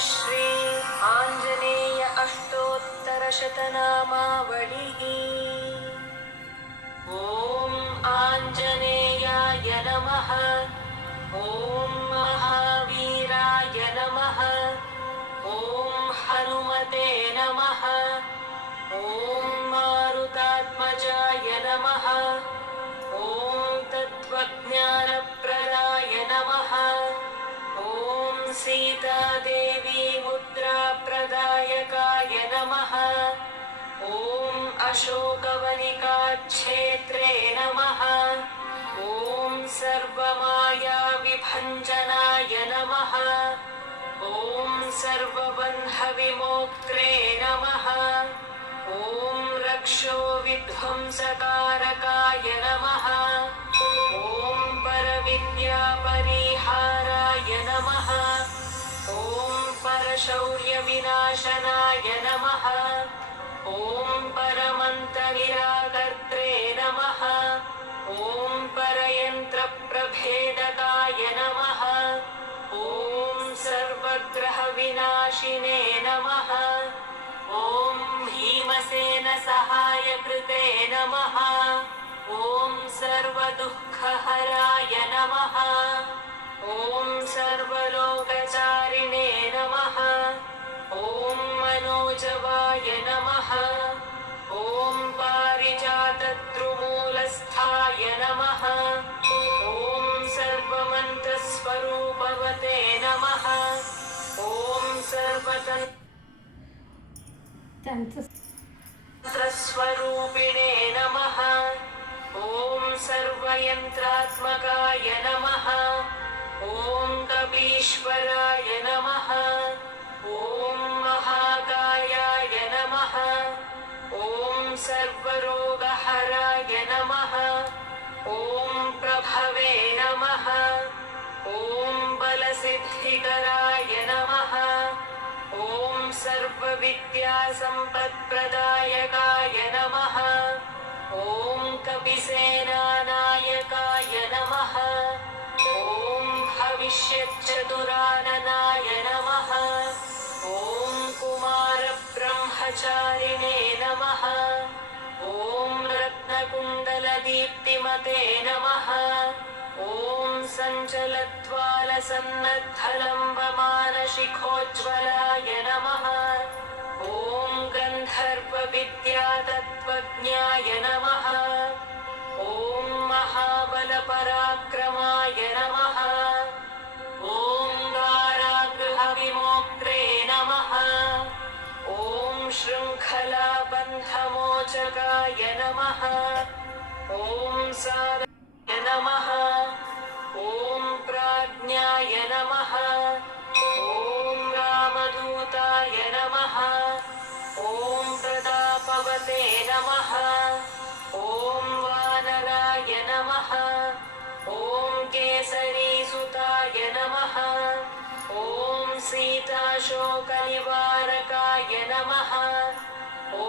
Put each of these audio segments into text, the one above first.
श्री आञ्जनेय अष्टोत्तरशतनामावलिः। ॐ आञ्जनेयाय नमः। ॐ महावीराय नमः। ॐ हनुमते नमः। ॐ मारुतात्मजाय नमः। ॐ तत्त्वज्ञानप्रदाय नमः। ॐ सीतादेवी मुद्राप्रदायकाय नमः। ॐ अशोकवनिकाक्षेत्रे नमः। ॐ सर्वमायाविभञ्जनाय नमः। ॐ सर्वबन्धविमोक्त्रे नमः। ॐ रक्षोविध्वंसकारकाय नमः। ॐ परविद्यापरिहाराय नमः। ॐ परशौर्यविनाशनाय नमः। ॐ परमन्तनिराकर्त्रे नमः। ॐ परयन्त्रप्रभेदकाय नमः। ॐ सर्वग्रहविनाशिने नमः। ॐ भीमसेनसहायकृते नमः। ॐ सर्वदुःखहराय नमः। ॐ सर्वलोकचारिणे नमः। ॐ मनोजवाय नमः। ॐ पारिजातद्रुमूलस्थाय नमः। ॐ सर्वमन्त्रस्वरूपवते नमः। ॐ सर्वतन्त्रस्वरूपिणे नमः। ॐ सर्वयन्त्रात्मकाय नमः। ॐ कपीश्वराय नमः। ॐ महाकायाय नमः। ॐ सर्वरोगहराय नमः। ॐ प्रभवे नमः। ॐ बलसिद्धिकराय नमः। ॐ सर्वविद्यासम्पत्प्रदायकाय नमः। ॐ कपिसेनानायकाय नमः। ॐ भविष्यच्चतुराननाय नमः। ॐ कुमारब्रह्मचारिणे नमः। ॐ रत्नकुण्डलदीप्तिमते नमः। ॐ सञ्चलत्वालसन्नद्धलम्बमानशिखोज्ज्वलाय नमः। ॐ गन्धर्वविद्यातत्त्वज्ञाय नमः। ॐ महाबलपराक्रमाय नमः। ॐ कारागृहविमोक्त्रे नमः। ॐ शृङ्खलाबन्धमोचकाय नमः। ॐ साराय नमः। ॐ प्राज्ञाय नमः। ॐ रामदूताय नमः। ॐ प्रतापवते नमः। ॐ वानराय नमः। ॐ केसरीसुताय नमः। ॐ सीताशोकनिवारकाय नमः। ॐ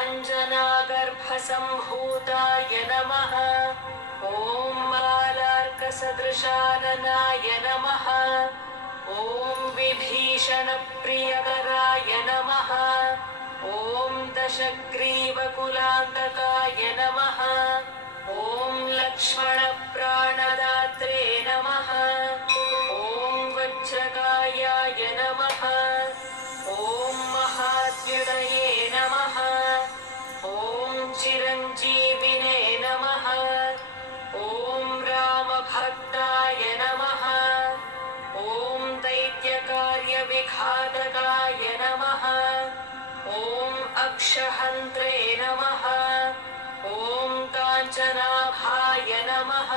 अञ्जनागर्भसम्भूताय नमः। ॐ बालार्कसदृशाननाय नमः। ॐ विभीषणप्रियकराय नमः। ॐ दशग्रीवकुलान्तकाय नमः। ॐ लक्ष्मणप्राणदात्रे नमः। ॐ वज्रकायाय नमः। ॐ महाद्युतये नमः। ॐ चिरञ्जीविने नमः। ॐ रामभक्ताय नमः। ॐ दैत्यकार्यविघातकाय नमः। ॐ अक्षहन्त्रे नमः। ॐ काञ्चनाभाय नमः।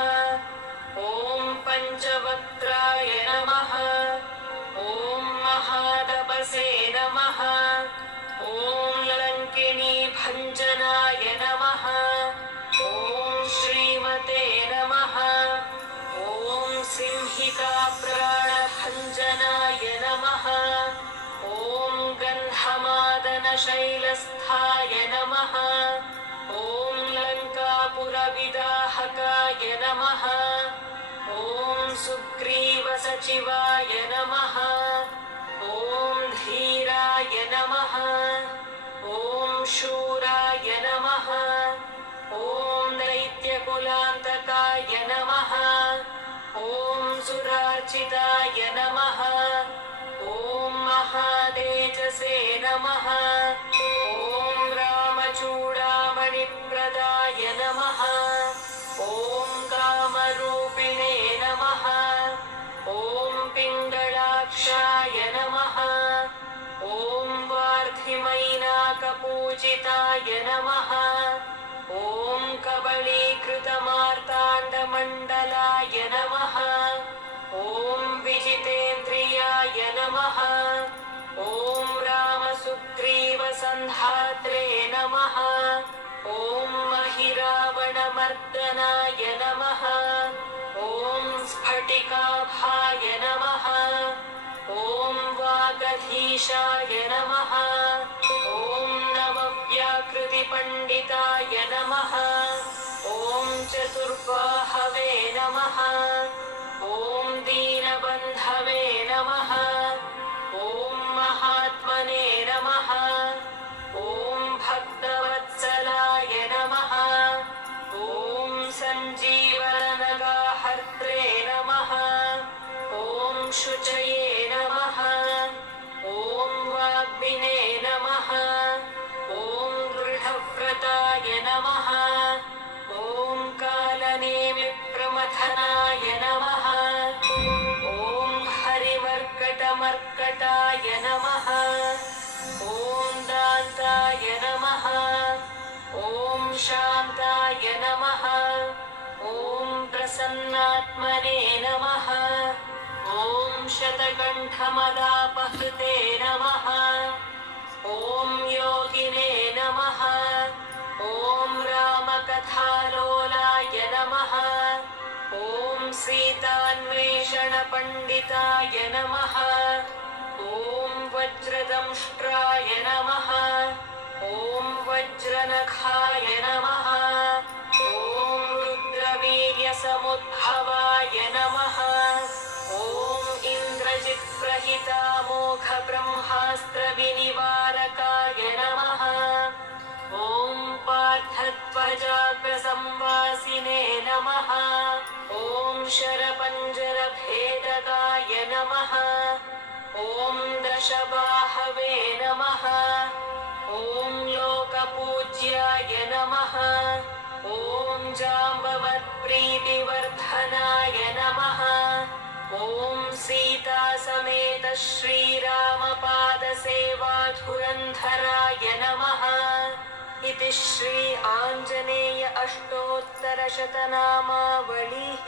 ॐ पञ्चवक्त्राय नमः। ॐ महातपसे नमः। ॐ लङ्किनीभञ्जनाय नमः। ॐ श्रीमते नमः। ॐ सिंहिकाप्राणभञ्जनाय नमः। ॐ गन्धमादनशैलस्थाय नमः। ॐ लङ्कापुरविदाहकाय नमः। ॐ सुग्रीवसचिवाय नमः। ॐ शूराय नमः ॐ दैत्यकुलान्तकाय नमः ॐ सुरार्चिताय नमः ॐ महातेजसे नमः ॐ रामचूडामणिप्रदाय नमः ॐ कामरूपिणे नमः ॐ पिङ्गळाक्षाय नमः ॐ वार्धिमैनाकपूजिताय नमः ॐ कबलीकृतमार्ताण्डमण्डलाय नमः ॐ विजितेन्द्रियाय नमः ॐ रामसुग्रीवसन्धात्रे नमः ॐ महिरावणमर्दनाय नमः ॐ स्फटिकाभाय नमः ॐ वागधीशाय नमः ॐ नवव्याकृतिपण्डिताय नमः ॐ चतुर्बाहवे नमः ॐ दीनबन्धवे नमः ॐ महात्मने नमः ॐ भक्तवत्सलाय नमः ॐ सञ्जीवननगाहर्त्रे नमः ॐ शुचये नमः ॐ वाग्मिने नमः ॐ दृढव्रताय नमः ॐ कालनेमिप्रमथनाय नमः ॐ हरिमर्कटमर्कटाय नमः ॐ दान्ताय नमः ॐ शान्ताय नमः ॐ प्रसन्नात्मने नमः ॐ शतकण्ठमदापहृते नमः ॐ योगिने नमः ॐ रामकथालोलाय नमः ॐ सीतान्वेषणपण्डिताय नमः ॐ वज्रदंष्ट्राय नमः ॐ वज्रनखाय नमः ॐ रुद्रवीर्यसमुद्भवाय नमः ॐ इन्द्रजित्प्रहितामोघब्रह्मास्त्रविनिवारकाय नमः ॐ पार्थध्वजाग्रसंवासिने नमः ॐ शरपञ्जरभेदकाय नमः ॐ दशबाहवे नमः ॐ लोकपूज्याय नमः ॐ जाम्बवत्प्रीतिवर्धनाय नमः ॐ सीतासमेत श्रीरामपादसेवाधुरन्धराय नमः इति श्री आञ्जनेय अष्टोत्तरशतनामावलिः।